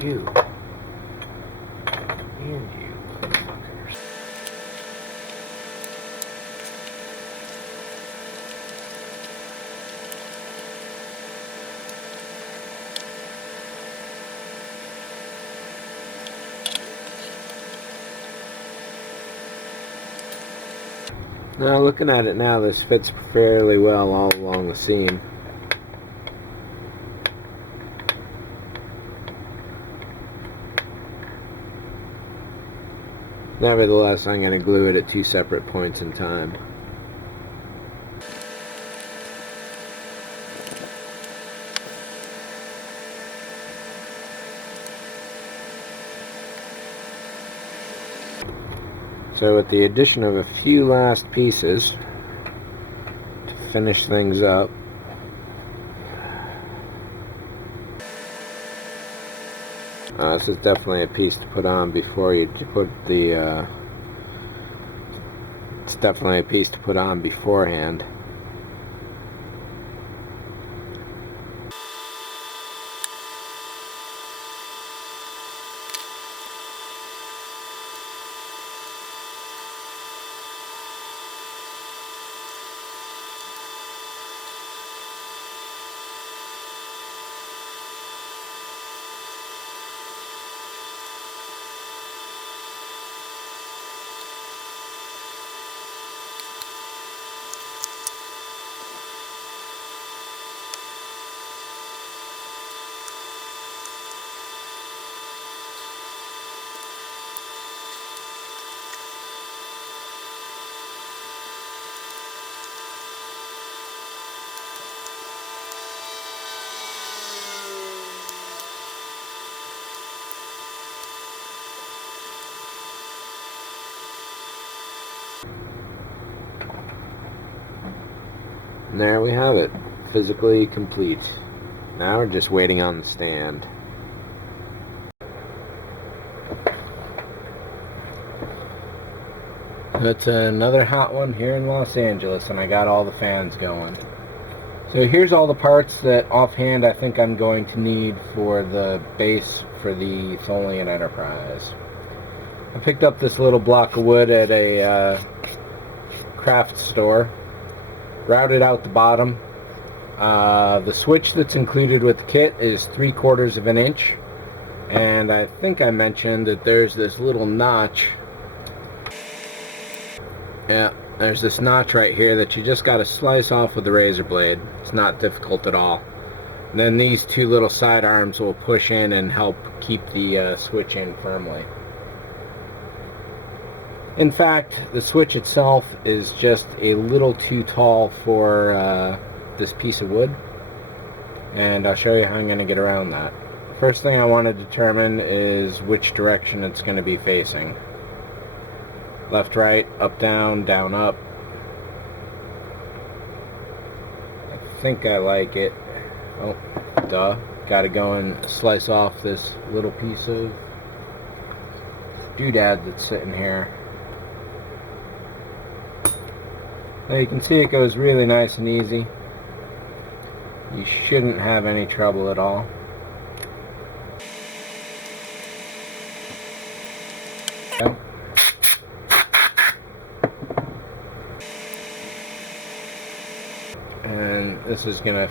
You. And you, motherfuckers. Now, looking at it now, this fits fairly well all along the seam. Nevertheless, I'm going to glue it at 2 separate points in time. So with the addition of a few last pieces to finish things up, this is definitely a piece to put on before you put the, it's definitely a piece to put on beforehand. And there we have it, physically complete. Now we're just waiting on the stand. It's another hot one here in Los Angeles, and I got all the fans going. So here's all the parts that offhand I think I'm going to need for the base for the Tholian Enterprise. I picked up this little block of wood at a craft store, routed out the bottom. The switch that's included with the kit is 3/4 of an inch, and I think I mentioned that there's this little notch. Yeah, there's this notch right here that you just got to slice off with the razor blade. It's not difficult at all. And then these 2 little side arms will push in and help keep the switch in firmly. In fact, the switch itself is just a little too tall for this piece of wood, and I'll show you how I'm going to get around that. First thing I want to determine is which direction it's going to be facing. Left, right, up, down, down, up. I think I like it. Oh, duh. Gotta go and slice off this little piece of doodad that's sitting here. Now you can see it goes really nice and easy. You shouldn't have any trouble at all. Okay. And this is going to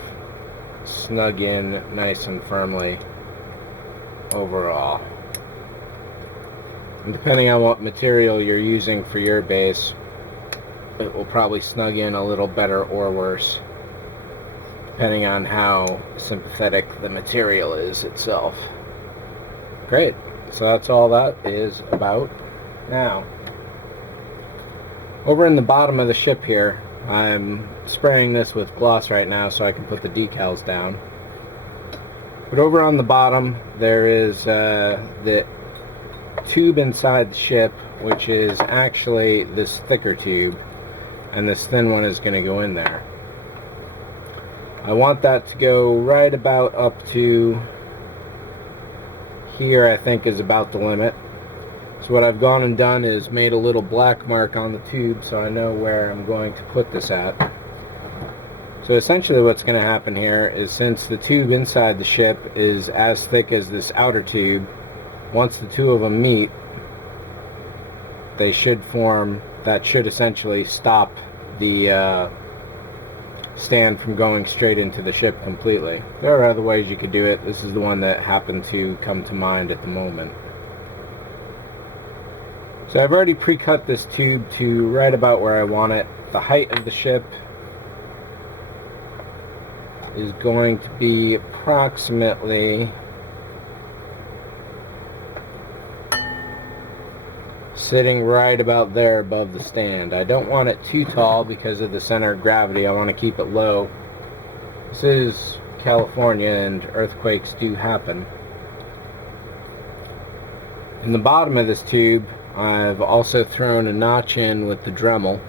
snug in nice and firmly overall. And depending on what material you're using for your base, it will probably snug in a little better or worse, depending on how sympathetic the material is itself. Great, so that's all that is about. Now, over in the bottom of the ship here, I'm spraying this with gloss right now so I can put the decals down. But over on the bottom there is the tube inside the ship, which is actually this thicker tube, and this thin one is going to go in there. I want that to go right about up to here. I think is about the limit. So what I've gone and done is made a little black mark on the tube so I know where I'm going to put this at. So essentially what's going to happen here is, since the tube inside the ship is as thick as this outer tube, once the two of them meet, they should form, that should essentially stop the stand from going straight into the ship completely. There are other ways you could do it. This is the one that happened to come to mind at the moment. So I've already pre-cut this tube to right about where I want it. The height of the ship is going to be approximately sitting right about there above the stand. I don't want it too tall because of the center of gravity. I want to keep it low. This is California and earthquakes do happen. In the bottom of this tube, I've also thrown a notch in with the Dremel.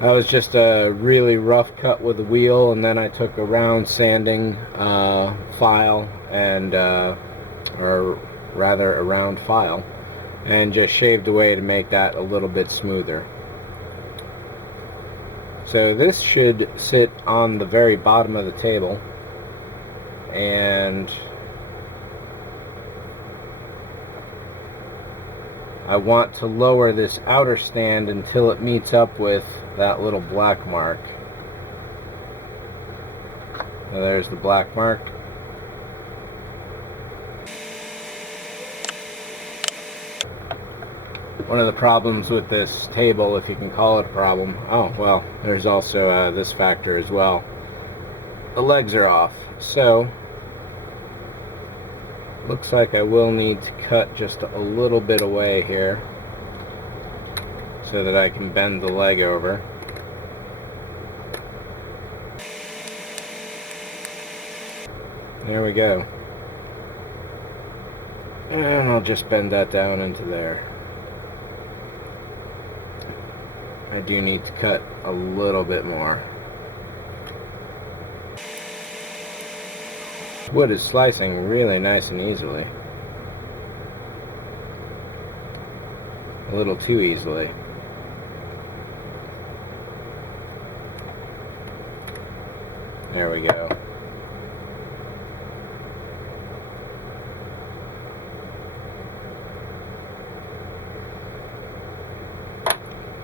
That was just a really rough cut with a wheel, and then I took a round sanding file and or rather a round file, and just shaved away to make that a little bit smoother. So this should sit on the very bottom of the table, and I want to lower this outer stand until it meets up with that little black mark. Now there's the black mark. One of the problems with this table, if you can call it a problem, oh well, there's also this factor as well. The legs are off, so looks like I will need to cut just a little bit away here so that I can bend the leg over. There we go. And I'll just bend that down into there. I do need to cut a little bit more. Wood is slicing really nice and easily. A little too easily. There we go.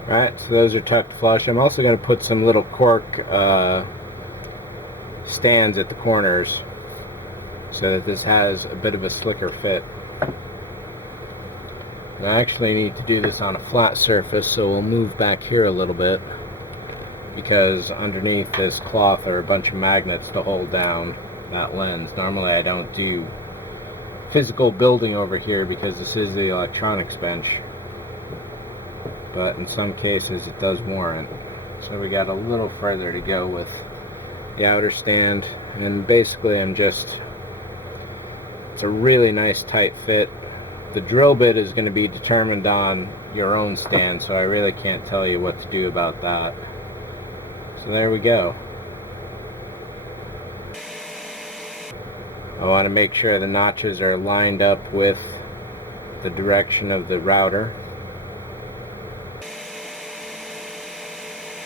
Alright, so those are tucked flush. I'm also going to put some little cork stands at the corners so that this has a bit of a slicker fit. I actually need to do this on a flat surface, so we'll move back here a little bit, because underneath this cloth are a bunch of magnets to hold down that lens. Normally I don't do physical building over here because this is the electronics bench, but in some cases it does warrant. So we got a little further to go with the outer stand, and basically it's a really nice tight fit. The drill bit is going to be determined on your own stand, so I really can't tell you what to do about that. So there we go. I want to make sure the notches are lined up with the direction of the router.